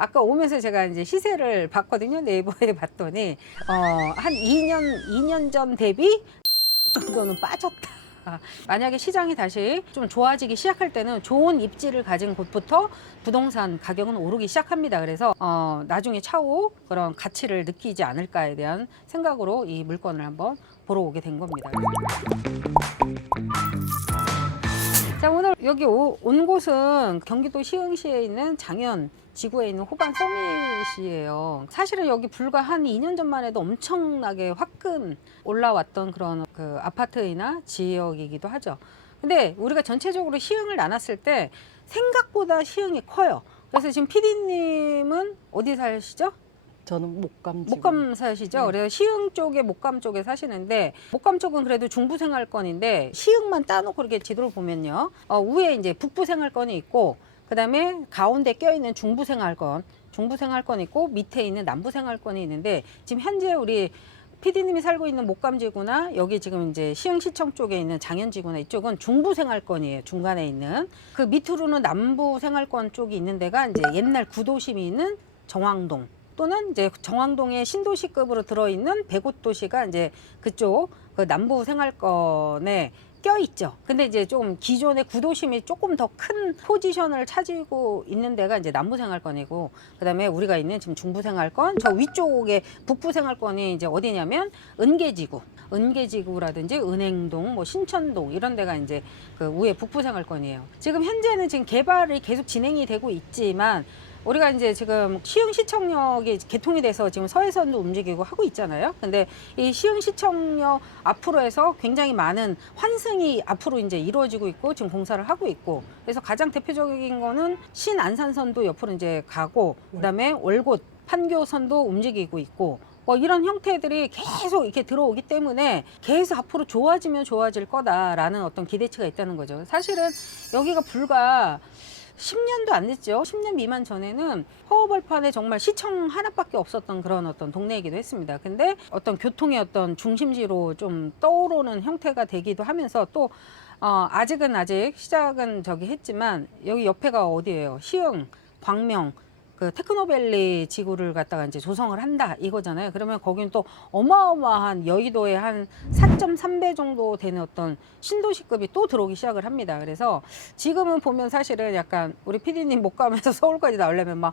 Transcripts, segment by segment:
아까 오면서 제가 이제 시세를 봤거든요. 네이버에 봤더니 한 2년 전 대비 정도는 빠졌다. 만약에 시장이 다시 좀 좋아지기 시작할 때는 좋은 입지를 가진 곳부터 부동산 가격은 오르기 시작합니다. 그래서 나중에 차후 그런 가치를 느끼지 않을까에 대한 생각으로 이 물건을 한번 보러 오게 된 겁니다. 자, 오늘 여기 온 곳은 경기도 시흥시에 있는 장현 지구에 있는 호반 서밋이에요. 사실은 여기 불과 한 2년 전만 해도 엄청나게 화끈 올라왔던 그런 그 아파트이나 지역이기도 하죠. 근데 우리가 전체적으로 시흥을 나눴을 때 생각보다 시흥이 커요. 그래서 지금 PD님은 어디 사시죠? 저는 목감 목감 사시죠? 네. 그래서 시흥 쪽에 목감 쪽에 사시는데 목감 쪽은 그래도 중부 생활권인데 시흥만 따놓고 이렇게 지도를 보면요. 위에 이제 북부 생활권이 있고 그다음에 가운데 껴있는 중부 생활권 있고 밑에 있는 남부 생활권이 있는데 지금 현재 우리 PD님이 살고 있는 목감지구나 여기 지금 이제 시흥시청 쪽에 있는 장현지구나 이쪽은 중부 생활권이에요. 중간에 있는 그 밑으로는 남부 생활권 쪽이 있는 데가 이제 옛날 구도심이 있는 정왕동 또는 이제 정왕동의 신도시급으로 들어있는 백옷도시가 이제 그쪽 그 남부 생활권에 껴있죠. 근데 이제 좀 기존의 구도심이 조금 더 큰 포지션을 차지고 있는 데가 이제 남부 생활권이고, 그 다음에 우리가 있는 지금 중부 생활권, 저 위쪽에 북부 생활권이 이제 어디냐면 은계지구라든지 은행동, 뭐 신천동 이런 데가 이제 그 위에 북부 생활권이에요. 지금 현재는 지금 개발이 계속 진행이 되고 있지만 우리가 이제 지금 시흥시청역이 개통이 돼서 지금 서해선도 움직이고 하고 있잖아요. 근데 이 시흥시청역 앞으로 해서 굉장히 많은 환승이 앞으로 이제 이루어지고 있고 지금 공사를 하고 있고, 그래서 가장 대표적인 거는 신안산선도 옆으로 이제 가고, 그다음에 월곶 판교선도 움직이고 있고, 뭐 이런 형태들이 계속 이렇게 들어오기 때문에 계속 앞으로 좋아지면 좋아질 거다라는 어떤 기대치가 있다는 거죠. 사실은 여기가 불과 10년도 안 됐죠. 10년 미만 전에는 허허벌판에 정말 시청 하나밖에 없었던 그런 어떤 동네이기도 했습니다. 근데 어떤 교통의 어떤 중심지로 좀 떠오르는 형태가 되기도 하면서 또 아직은 시작은 저기 했지만 여기 옆에가 어디예요? 시흥, 광명, 그 테크노밸리 지구를 갖다가 이제 조성을 한다 이거잖아요. 그러면 거기는 또 어마어마한 여의도의 한 4.3배 정도 되는 어떤 신도시급이 또 들어오기 시작을 합니다. 그래서 지금은 보면 사실은 약간 우리 PD님 못 가면서 서울까지 나오려면 막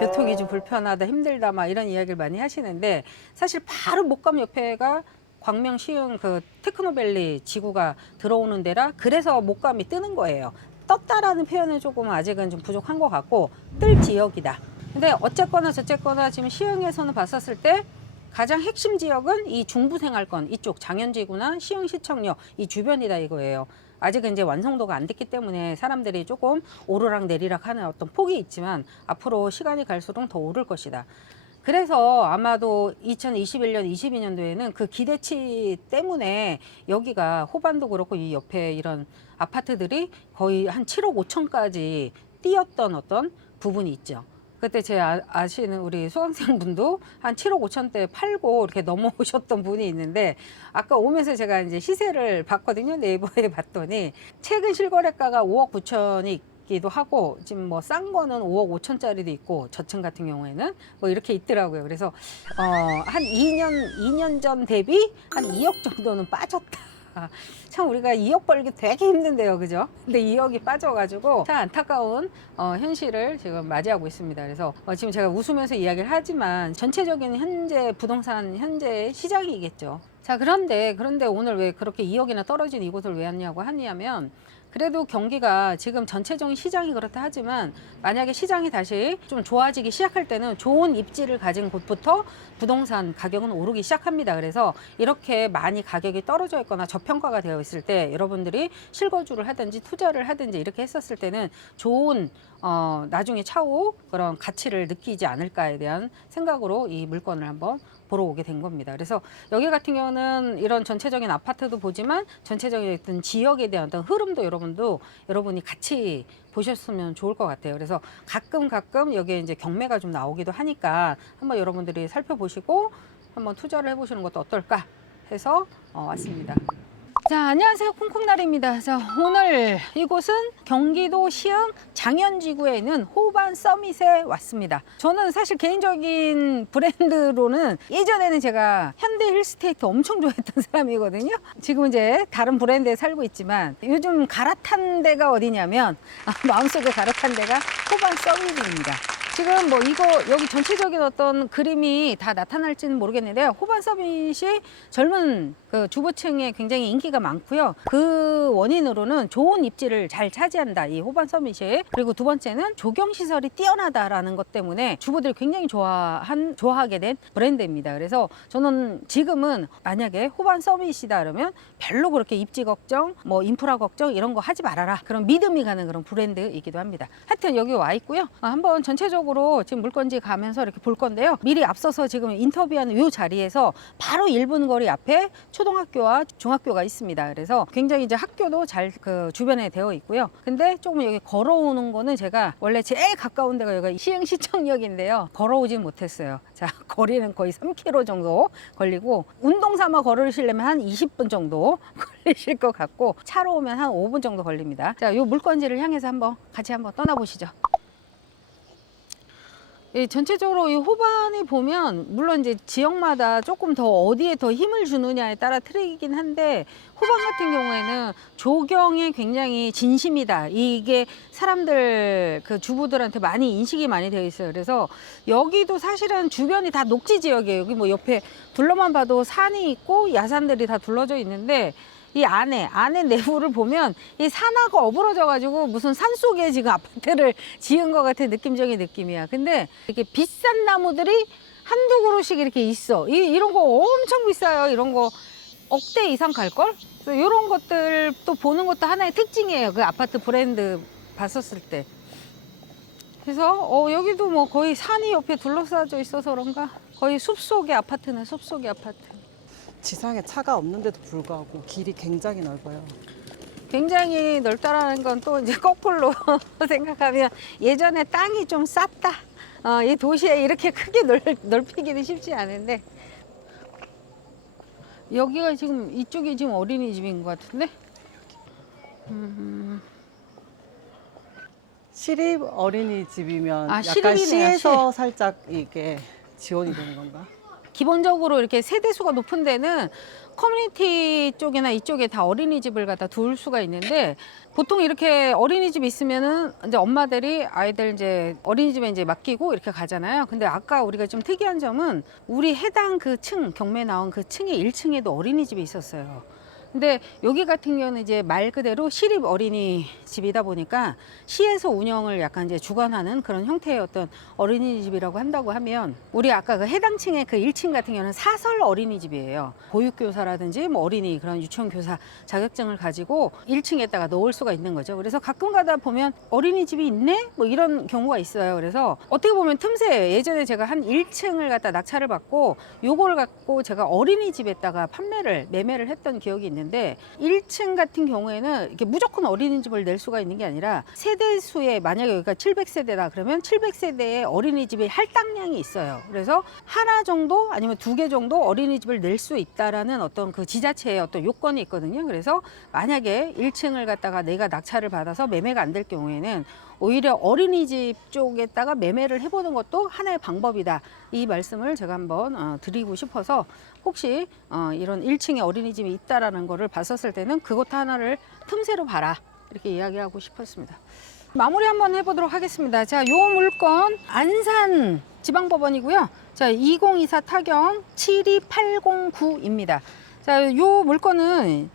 교통이 좀 불편하다, 힘들다 막 이런 이야기를 많이 하시는데, 사실 바로 목감 옆에가 광명 시흥 그 테크노밸리 지구가 들어오는 데라 그래서 목감이 뜨는 거예요. 떴다라는 표현은 조금 아직은 좀 부족한 것 같고 뜰 지역이다. 근데 어쨌거나 저쨌거나 지금 시흥에서는 봤었을 때 가장 핵심 지역은 이 중부 생활권 이쪽 장현지구나 시흥시청역 이 주변이다 이거예요. 아직은 이제 완성도가 안 됐기 때문에 사람들이 조금 오르락 내리락 하는 어떤 폭이 있지만 앞으로 시간이 갈수록 더 오를 것이다. 그래서 아마도 2021년, 22년도에는 그 기대치 때문에 여기가 호반도 그렇고 이 옆에 이런 아파트들이 거의 한 7억 5천까지 뛰었던 어떤 부분이 있죠. 그때 제 아시는 우리 수강생분도 한 7억 5천대 팔고 이렇게 넘어오셨던 분이 있는데, 아까 오면서 제가 이제 시세를 봤거든요. 네이버에 봤더니 최근 실거래가가 5억 9천이 기도 하고 지금 뭐 싼 거는 5억 5천짜리도 있고 저층 같은 경우에는 뭐 이렇게 있더라고요. 그래서 한 2년 전 대비 한 2억 정도는 빠졌다. 참 우리가 2억 벌기 되게 힘든데요, 그죠? 근데 2억이 빠져가지고 참 안타까운 현실을 지금 맞이하고 있습니다. 그래서 지금 제가 웃으면서 이야기를 하지만 전체적인 현재 부동산 현재 시장이겠죠. 자, 그런데 오늘 왜 그렇게 2억이나 떨어진 이곳을 왜 왔냐고 하냐면, 그래도 경기가 지금 전체적인 시장이 그렇다 하지만 만약에 시장이 다시 좀 좋아지기 시작할 때는 좋은 입지를 가진 곳부터 부동산 가격은 오르기 시작합니다. 그래서 이렇게 많이 가격이 떨어져 있거나 저평가가 되어 있을 때 여러분들이 실거주를 하든지 투자를 하든지 이렇게 했었을 때는 좋은 나중에 차후 그런 가치를 느끼지 않을까에 대한 생각으로 이 물건을 한번 보러 오게 된 겁니다. 그래서 여기 같은 경우는 이런 전체적인 아파트도 보지만 전체적인 어떤 지역에 대한 어떤 흐름도 여러분이 같이 보셨으면 좋을 것 같아요. 그래서 가끔 여기에 이제 경매가 좀 나오기도 하니까 한번 여러분들이 살펴보시고 한번 투자를 해보시는 것도 어떨까 해서 왔습니다. 자, 안녕하세요. 콩콩날입니다. 자, 오늘 이곳은 경기도 시흥 장현지구에 있는 호반 서밋에 왔습니다. 저는 사실 개인적인 브랜드로는 예전에는 제가 현대 힐스테이트 엄청 좋아했던 사람이거든요. 지금 이제 다른 브랜드에 살고 있지만 요즘 갈아탄 데가 어디냐면 마음속에 갈아탄 데가 호반 서밋입니다. 지금 뭐 이거 여기 전체적인 어떤 그림이 다 나타날지는 모르겠는데요. 호반 서밋이 젊은 그 주부층에 굉장히 인기가 많고요. 그 원인으로는 좋은 입지를 잘 차지한다, 이 호반 서밋이. 그리고 두 번째는 조경 시설이 뛰어나다라는 것 때문에 주부들이 굉장히 좋아하게 된 브랜드입니다. 그래서 저는 지금은 만약에 호반 서밋이다 그러면 별로 그렇게 입지 걱정, 뭐 인프라 걱정 이런 거 하지 말아라. 그런 믿음이 가는 그런 브랜드이기도 합니다. 하여튼 여기 와 있고요. 한번 전체적으로 지금 물건지 가면서 이렇게 볼 건데요. 미리 앞서서 지금 인터뷰하는 이 자리에서 바로 1분 거리 앞에 초등학교와 중학교가 있습니다. 그래서 굉장히 이제 학교도 잘 그 주변에 되어 있고요. 근데 조금 여기 걸어오는 거는 제가 원래 제일 가까운 데가 여기가 시흥시청역인데요. 걸어오진 못했어요. 자, 거리는 거의 3km 정도 걸리고 운동 삼아 걸으시려면 한 20분 정도 걸리실 것 같고 차로 오면 한 5분 정도 걸립니다. 자, 이 물건지를 향해서 같이 한번 떠나보시죠. 예, 전체적으로 이 호반이 보면 물론 이제 지역마다 조금 더 어디에 더 힘을 주느냐에 따라 틀리긴 한데 호반 같은 경우에는 조경에 굉장히 진심이다. 이게 사람들 그 주부들한테 많이 인식이 많이 되어 있어요. 그래서 여기도 사실은 주변이 다 녹지 지역이에요. 여기 뭐 옆에 둘러만 봐도 산이 있고 야산들이 다 둘러져 있는데 이 안에 내부를 보면 이 산하고 어우러져 가지고 무슨 산속에 지금 아파트를 지은 것 같은 느낌적인 느낌이야. 근데 이렇게 비싼 나무들이 한두 그루씩 이렇게 있어. 이런 거 엄청 비싸요. 이런 거 억대 이상 갈걸? 그래서 이런 것들 또 보는 것도 하나의 특징이에요. 그 아파트 브랜드 봤었을 때. 그래서 여기도 뭐 거의 산이 옆에 둘러싸여 있어서 그런가? 거의 숲속의 아파트네, 숲속의 아파트. 지상에 차가 없는데도 불구하고 길이 굉장히 넓어요. 굉장히 넓다라는 건 또 이제 거꾸로 생각하면 예전에 땅이 좀 쌌다. 이 도시에 이렇게 크게 넓히기는 쉽지 않은데 여기가 지금 이쪽이 지금 어린이집인 것 같은데. 시립 어린이집이면 약간 시립이네요, 시에서 살짝 이게 지원이 되는 건가? 기본적으로 이렇게 세대수가 높은 데는 커뮤니티 쪽이나 이쪽에 다 어린이집을 갖다 둘 수가 있는데 보통 이렇게 어린이집 있으면은 이제 엄마들이 아이들 이제 어린이집에 이제 맡기고 이렇게 가잖아요. 근데 아까 우리가 좀 특이한 점은 우리 해당 그 층, 경매 나온 그 층의 1층에도 어린이집이 있었어요. 근데 여기 같은 경우는 이제 말 그대로 시립 어린이집이다 보니까 시에서 운영을 약간 이제 주관하는 그런 형태의 어떤 어린이집이라고 한다고 하면 우리 아까 그 해당 층의 그 1층 같은 경우는 사설 어린이집이에요. 보육교사라든지 뭐 어린이 그런 유치원교사 자격증을 가지고 1층에다가 넣을 수가 있는 거죠. 그래서 가끔 가다 보면 어린이집이 있네? 뭐 이런 경우가 있어요. 그래서 어떻게 보면 틈새 예전에 제가 한 1층을 갖다 낙찰을 받고 요걸 갖고 제가 어린이집에다가 매매를 했던 기억이 있는데 1층 같은 경우에는 이렇게 무조건 어린이집을 낼 수가 있는 게 아니라 세대수에 만약에 여기가 700세대다 그러면 700세대의 어린이집의 할당량이 있어요. 그래서 하나 정도 아니면 2개 정도 어린이집을 낼 수 있다라는 어떤 그 지자체의 어떤 요건이 있거든요. 그래서 만약에 1층을 갖다가 내가 낙찰을 받아서 매매가 안 될 경우에는 오히려 어린이집 쪽에다가 매매를 해보는 것도 하나의 방법이다. 이 말씀을 제가 한번 드리고 싶어서 혹시 이런 1층에 어린이집이 있다라는 거를 봤었을 때는 그것 하나를 틈새로 봐라. 이렇게 이야기하고 싶었습니다. 마무리 한번 해보도록 하겠습니다. 자, 요 물건 안산 지방법원이고요. 자, 2024 타경 72809입니다. 자, 요 물건은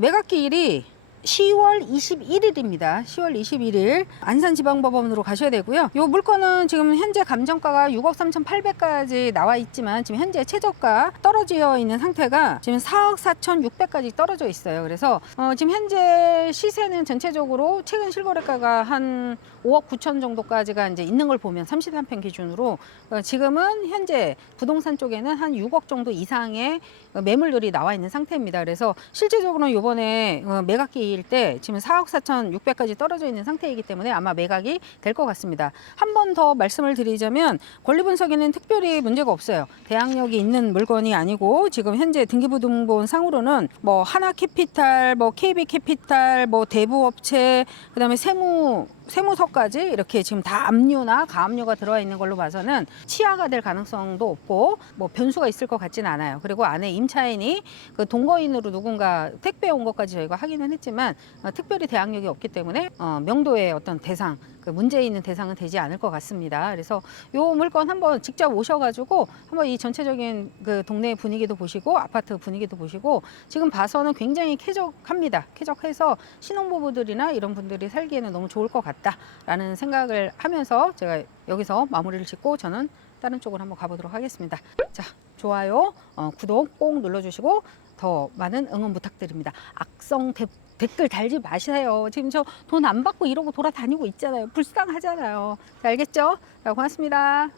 매각기일이 10월 21일입니다. 10월 21일 안산지방법원으로 가셔야 되고요. 이 물건은 지금 현재 감정가가 6억 3,800까지 나와 있지만 지금 현재 최저가 떨어져 있는 상태가 지금 4억 4,600까지 떨어져 있어요. 그래서 지금 현재 시세는 전체적으로 최근 실거래가가 한 5억 9천 정도까지가 이제 있는 걸 보면 33평 기준으로 지금은 현재 부동산 쪽에는 한 6억 정도 이상의 매물들이 나와 있는 상태입니다. 그래서 실질적으로는 이번에 매각기일 때 지금 4억 4,600까지 떨어져 있는 상태이기 때문에 아마 매각이 될 것 같습니다. 한 번 더 말씀을 드리자면 권리 분석에는 특별히 문제가 없어요. 대항력이 있는 물건이 아니고 지금 현재 등기부등본 상으로는 뭐 하나캐피탈, 뭐 KB캐피탈, 뭐 대부업체, 그다음에 세무서까지 이렇게 지금 다 압류나 가압류가 들어와 있는 걸로 봐서는 치하가 될 가능성도 없고 뭐 변수가 있을 것 같지는 않아요. 그리고 안에 임차인이 그 동거인으로 누군가 택배 온 것까지 저희가 확인은 했지만 특별히 대항력이 없기 때문에 명도의 어떤 대상, 그 문제 있는 대상은 되지 않을 것 같습니다. 그래서 요 물건 한번 직접 오셔가지고 한번 이 전체적인 그 동네 분위기도 보시고 아파트 분위기도 보시고 지금 봐서는 굉장히 쾌적합니다. 쾌적해서 신혼부부들이나 이런 분들이 살기에는 너무 좋을 것 같다라는 생각을 하면서 제가 여기서 마무리를 짓고 저는 다른 쪽으로 한번 가보도록 하겠습니다. 자, 좋아요, 구독 꼭 눌러주시고 더 많은 응원 부탁드립니다. 악성 댓글 달지 마세요. 지금 저 돈 안 받고 이러고 돌아다니고 있잖아요. 불쌍하잖아요. 자, 알겠죠? 자, 고맙습니다.